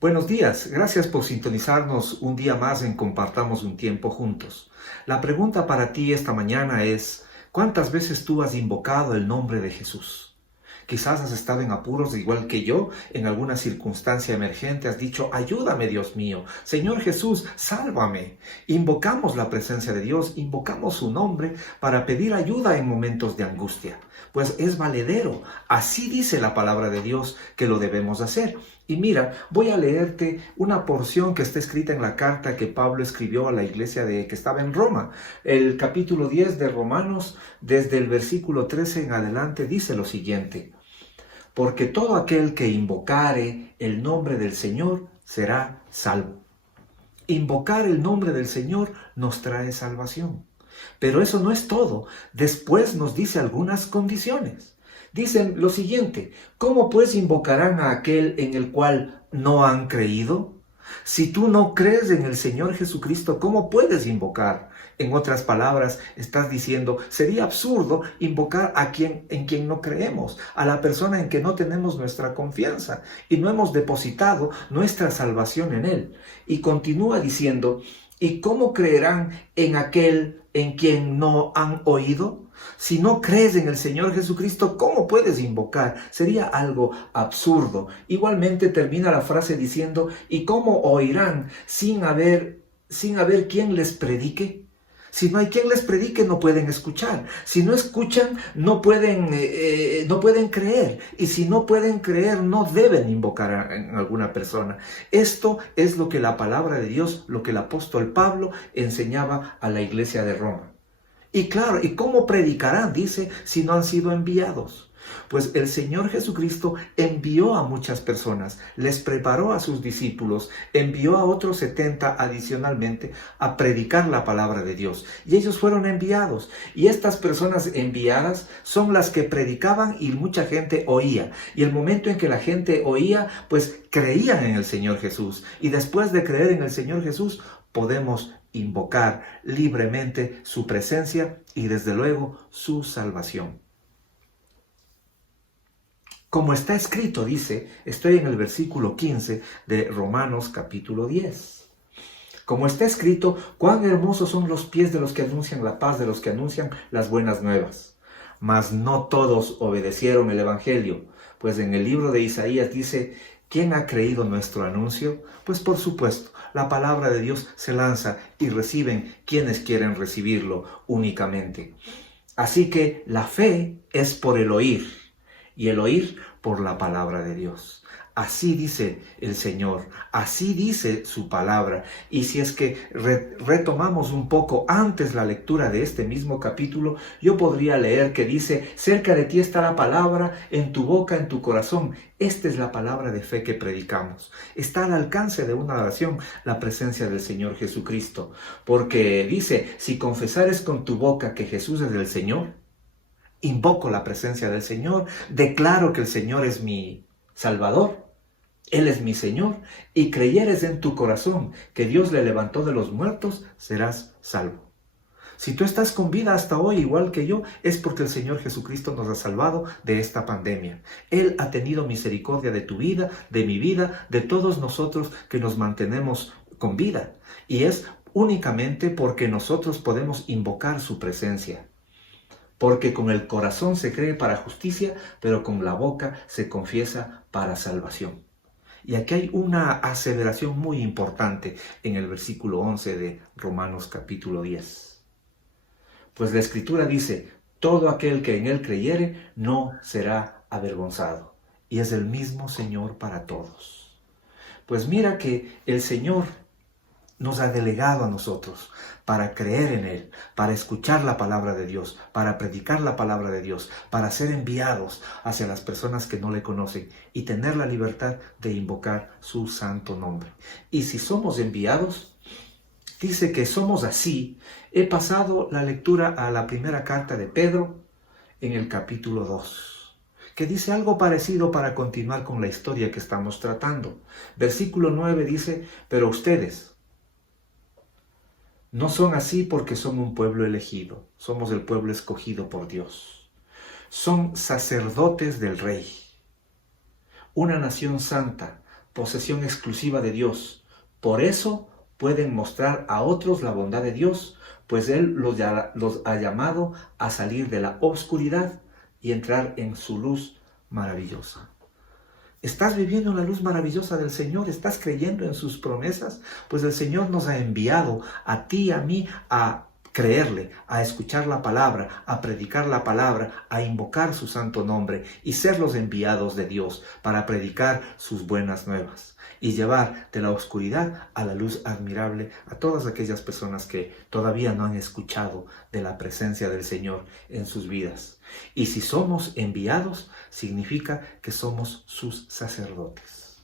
Buenos días, gracias por sintonizarnos un día más en Compartamos un Tiempo Juntos. La pregunta para ti esta mañana es, ¿cuántas veces tú has invocado el nombre de Jesús? Quizás has estado en apuros igual que yo, en alguna circunstancia emergente has dicho, ayúdame Dios mío, Señor Jesús, sálvame. Invocamos la presencia de Dios, invocamos su nombre para pedir ayuda en momentos de angustia. Pues es valedero, así dice la palabra de Dios que lo debemos hacer. Y mira, voy a leerte una porción que está escrita en la carta que Pablo escribió a la iglesia que estaba en Roma. El capítulo 10 de Romanos, desde el versículo 13 en adelante, dice lo siguiente. Porque todo aquel que invocare el nombre del Señor será salvo. Invocar el nombre del Señor nos trae salvación. Pero eso no es todo. Después nos dice algunas condiciones. Dicen lo siguiente, ¿cómo pues invocarán a aquel en el cual no han creído? Si tú no crees en el Señor Jesucristo, ¿cómo puedes invocar? En otras palabras, estás diciendo, sería absurdo invocar en quien no creemos, a la persona en que no tenemos nuestra confianza y no hemos depositado nuestra salvación en Él. Y continúa diciendo, ¿y cómo creerán en aquel en quien no han oído? Si no crees en el Señor Jesucristo, ¿cómo puedes invocar? Sería algo absurdo. Igualmente termina la frase diciendo, ¿y cómo oirán sin haber quien les predique? Si no hay quien les predique, no pueden escuchar. Si no escuchan, no pueden creer. Y si no pueden creer, no deben invocar a alguna persona. Esto es lo que la palabra de Dios, lo que el apóstol Pablo enseñaba a la iglesia de Roma. Y claro, ¿y cómo predicarán? Dice, si no han sido enviados. Pues el Señor Jesucristo envió a muchas personas, les preparó a sus discípulos, envió a otros 70 adicionalmente a predicar la palabra de Dios. Y ellos fueron enviados. Y estas personas enviadas son las que predicaban y mucha gente oía. Y el momento en que la gente oía, pues creían en el Señor Jesús. Y después de creer en el Señor Jesús, podemos invocar libremente su presencia y desde luego su salvación. Como está escrito, dice, estoy en el versículo 15 de Romanos capítulo 10. Como está escrito, cuán hermosos son los pies de los que anuncian la paz, de los que anuncian las buenas nuevas. Mas no todos obedecieron el evangelio, pues en el libro de Isaías dice, ¿quién ha creído nuestro anuncio? Pues por supuesto, la palabra de Dios se lanza y reciben quienes quieren recibirlo únicamente. Así que la fe es por el oír y el oír por la palabra de Dios. Así dice el Señor, así dice su palabra. Y si es que retomamos un poco antes la lectura de este mismo capítulo, yo podría leer que dice, cerca de ti está la palabra, en tu boca, en tu corazón. Esta es la palabra de fe que predicamos. Está al alcance de una oración la presencia del Señor Jesucristo. Porque dice, si confesares con tu boca que Jesús es el Señor, invoco la presencia del Señor, declaro que el Señor es mi Salvador, Él es mi Señor, y creyeres en tu corazón que Dios le levantó de los muertos, serás salvo. Si tú estás con vida hasta hoy, igual que yo, es porque el Señor Jesucristo nos ha salvado de esta pandemia. Él ha tenido misericordia de tu vida, de mi vida, de todos nosotros que nos mantenemos con vida. Y es únicamente porque nosotros podemos invocar su presencia. Porque con el corazón se cree para justicia, pero con la boca se confiesa para salvación. Y aquí hay una aseveración muy importante en el versículo 11 de Romanos capítulo 10. Pues la Escritura dice, todo aquel que en él creyere no será avergonzado. Y es el mismo Señor para todos. Pues mira que el Señor nos ha delegado a nosotros para creer en Él, para escuchar la palabra de Dios, para predicar la palabra de Dios, para ser enviados hacia las personas que no le conocen y tener la libertad de invocar su santo nombre. Y si somos enviados, dice que somos así. He pasado la lectura a la primera carta de Pedro en el capítulo 2. Que dice algo parecido para continuar con la historia que estamos tratando. Versículo 9 dice, pero ustedes no son así porque son un pueblo elegido, somos el pueblo escogido por Dios. Son sacerdotes del Rey, una nación santa, posesión exclusiva de Dios. Por eso pueden mostrar a otros la bondad de Dios, pues Él los ha llamado a salir de la oscuridad y entrar en su luz maravillosa. ¿Estás viviendo en la luz maravillosa del Señor? ¿Estás creyendo en sus promesas? Pues el Señor nos ha enviado a ti y a mí a creerle, a escuchar la palabra, a predicar la palabra, a invocar su santo nombre y ser los enviados de Dios para predicar sus buenas nuevas y llevar de la oscuridad a la luz admirable a todas aquellas personas que todavía no han escuchado de la presencia del Señor en sus vidas. Y si somos enviados, significa que somos sus sacerdotes.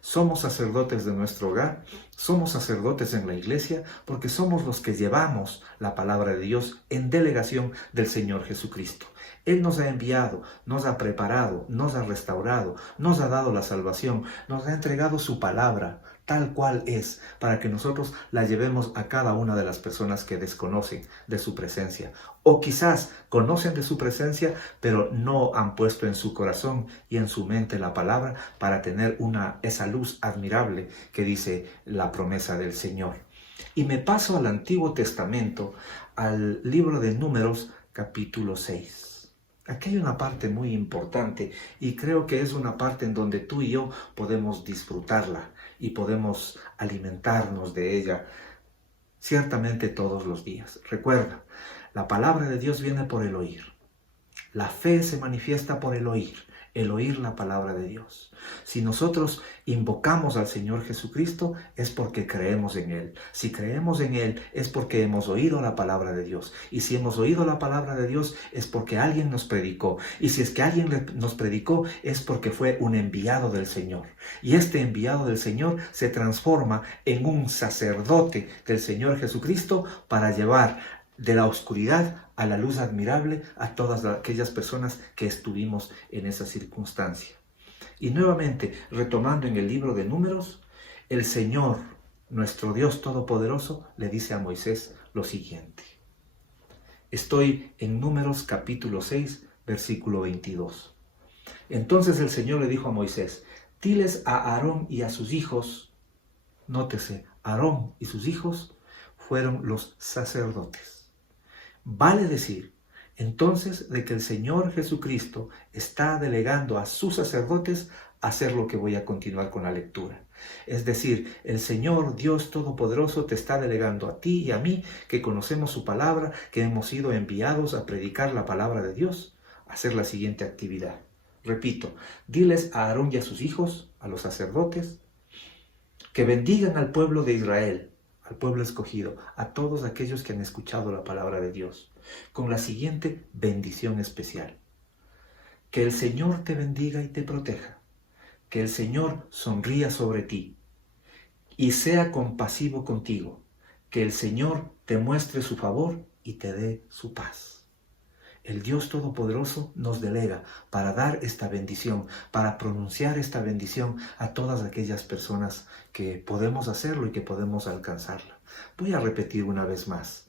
Somos sacerdotes de nuestro hogar, somos sacerdotes en la iglesia, porque somos los que llevamos la palabra de Dios en delegación del Señor Jesucristo. Él nos ha enviado, nos ha preparado, nos ha restaurado, nos ha dado la salvación, nos ha entregado su palabra tal cual es, para que nosotros la llevemos a cada una de las personas que desconocen de su presencia. O quizás conocen de su presencia, pero no han puesto en su corazón y en su mente la palabra para tener esa luz admirable que dice la promesa del Señor. Y me paso al Antiguo Testamento, al libro de Números, capítulo 6. Aquí hay una parte muy importante y creo que es una parte en donde tú y yo podemos disfrutarla y podemos alimentarnos de ella ciertamente todos los días. Recuerda, la palabra de Dios viene por el oír. La fe se manifiesta por el oír la palabra de Dios. Si nosotros invocamos al Señor Jesucristo, es porque creemos en Él. Si creemos en Él, es porque hemos oído la palabra de Dios. Y si hemos oído la palabra de Dios, es porque alguien nos predicó. Y si es que alguien nos predicó, es porque fue un enviado del Señor. Y este enviado del Señor se transforma en un sacerdote del Señor Jesucristo para llevar de la oscuridad a la luz admirable a todas aquellas personas que estuvimos en esa circunstancia. Y nuevamente, retomando en el libro de Números, el Señor, nuestro Dios Todopoderoso, le dice a Moisés lo siguiente. Estoy en Números capítulo 6, versículo 22. Entonces el Señor le dijo a Moisés, diles a Aarón y a sus hijos, nótese, Aarón y sus hijos fueron los sacerdotes. Vale decir, entonces, de que el Señor Jesucristo está delegando a sus sacerdotes a hacer lo que voy a continuar con la lectura. Es decir, el Señor Dios Todopoderoso te está delegando a ti y a mí, que conocemos su palabra, que hemos sido enviados a predicar la palabra de Dios, a hacer la siguiente actividad. Repito, diles a Aarón y a sus hijos, a los sacerdotes, que bendigan al pueblo de Israel, al pueblo escogido, a todos aquellos que han escuchado la palabra de Dios, con la siguiente bendición especial. Que el Señor te bendiga y te proteja, que el Señor sonría sobre ti y sea compasivo contigo, que el Señor te muestre su favor y te dé su paz. El Dios Todopoderoso nos delega para dar esta bendición, para pronunciar esta bendición a todas aquellas personas que podemos hacerlo y que podemos alcanzarla. Voy a repetir una vez más.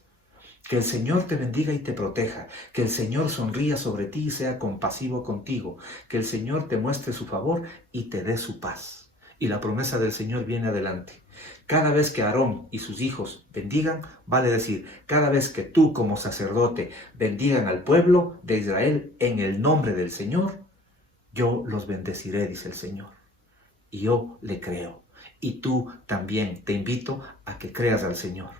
Que el Señor te bendiga y te proteja, que el Señor sonría sobre ti y sea compasivo contigo, que el Señor te muestre su favor y te dé su paz. Y la promesa del Señor viene adelante. Cada vez que Aarón y sus hijos bendigan, vale decir, cada vez que tú como sacerdote bendigan al pueblo de Israel en el nombre del Señor, yo los bendeciré, dice el Señor. Y yo le creo. Y tú también te invito a que creas al Señor.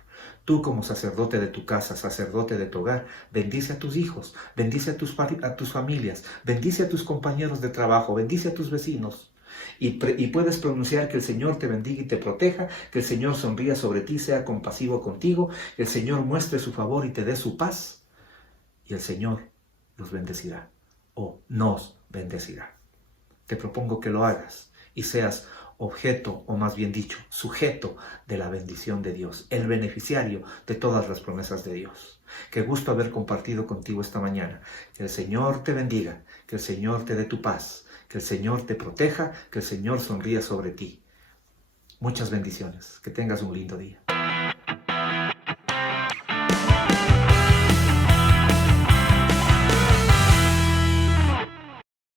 Tú como sacerdote de tu casa, sacerdote de tu hogar, bendice a tus hijos, bendice a tus familias, bendice a tus compañeros de trabajo, bendice a tus vecinos. Y puedes pronunciar que el Señor te bendiga y te proteja, que el Señor sonría sobre ti, sea compasivo contigo, que el Señor muestre su favor y te dé su paz. Y el Señor los bendecirá o nos bendecirá. Te propongo que lo hagas y seas objeto, o más bien dicho, sujeto de la bendición de Dios, el beneficiario de todas las promesas de Dios. Qué gusto haber compartido contigo esta mañana. Que el Señor te bendiga, que el Señor te dé tu paz, que el Señor te proteja, que el Señor sonría sobre ti. Muchas bendiciones. Que tengas un lindo día.